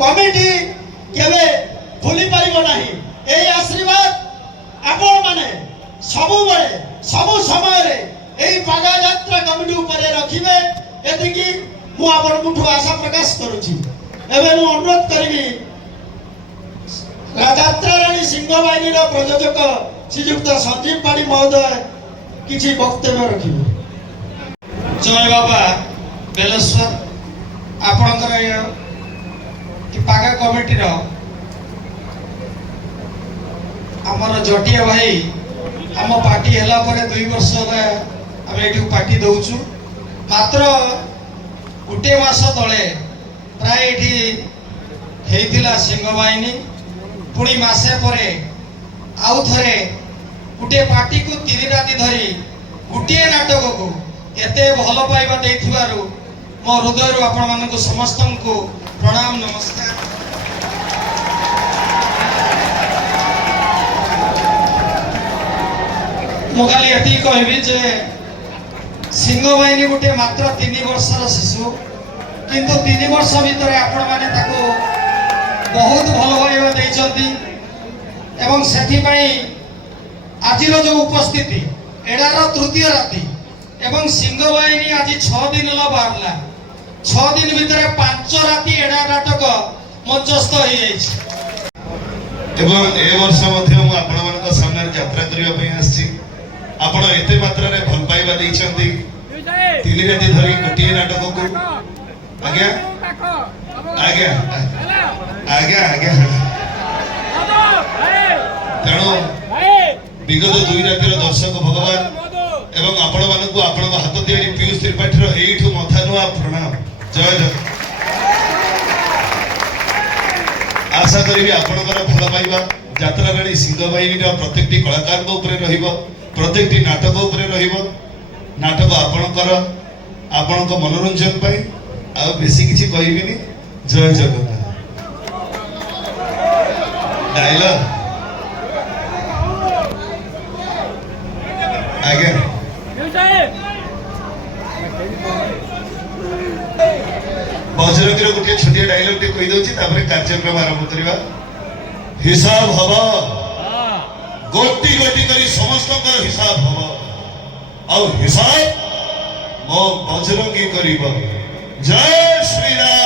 Committee केवे भूली पारिबो नाही। एई आशीर्वाद आपण माने सबु बळे सबु समय रे एई पागा यात्रा कमिटी ऊपर रखिबे एतिकी मु आपण मुठु आशा प्रकाश करूची। एबे मु अनुरोध करबी यात्रा रानी सिंह बाहिनी रो प्रयोजक श्रीयुक्त संजीव पाड़ी महोदय किछि वक्तव्य रखिबे। जय बाबा बेलेश्वर आपणकर पागा कमिटी रो आमर जटिया भाई आम पार्टी हैला परे 2 वर्ष आम ये पार्टी दौचु। मात्र गोटे मास तले प्राय ये सिंह बाहिनी पुणी मासे परे आउ थे गोटे पार्टी को 3 राति धरी गोटे नाटक को एते भल पाइबा देथिबारु मो हृदय आपण मानक समस्त को प्रणाम नमस्कार। मुखाली एति कहबी जे सिंह बाहिनी गोटे मात्र 3 वर्षर शिशु किंतु 3 वर्ष भितर आपण माने ताको बहुत भल भाव देइछंती एवं सेथि पई आजिर जो उपस्थिति एडार तृतीय राति एवं सिंह बाहिनी आज 6 दिन बाहरला 6 दिन भितर 5 राति एडा नाटक मंचस्थ हो एवं ए वर्ष मध्य मु आपण मानक सामने यात्रा करिया पई आछि। आपण एते मात्रा रे भल पाइबा देइछंती 3 राति धरि गोटे नाटक को आज्ञा आज्ञा आज्ञा आज्ञा तेणु विगत 2 रातिर दर्शक भगवान एवं आपण मानक आपण हाथ तैयारी पीयूष त्रिपाठी रो एठू मथा नुआ प्रणाम। जय जय आशा करी आपणकर भल पाइबा यात्रा राणी सिंह बाहिनी प्रत्येकटी कलाकार उपरे रहिबो प्रत्येकटी नाटक उपरे रहिबो। नाटक आपणकर आपणक मनोरंजन पाई आ बेसी किछि कहिबिनी। जय जगन्नाथ डायलॉग आगे बजरंगीर गोटे छोटिया डायलॉग कही दउछि तापर कार्यक्रम आरंभ करिबा। हिसाब हबो गोटी गोटी करी समस्त हिसाब हबो और हिसाब मो बजरंगी करिबो। जय श्री राम।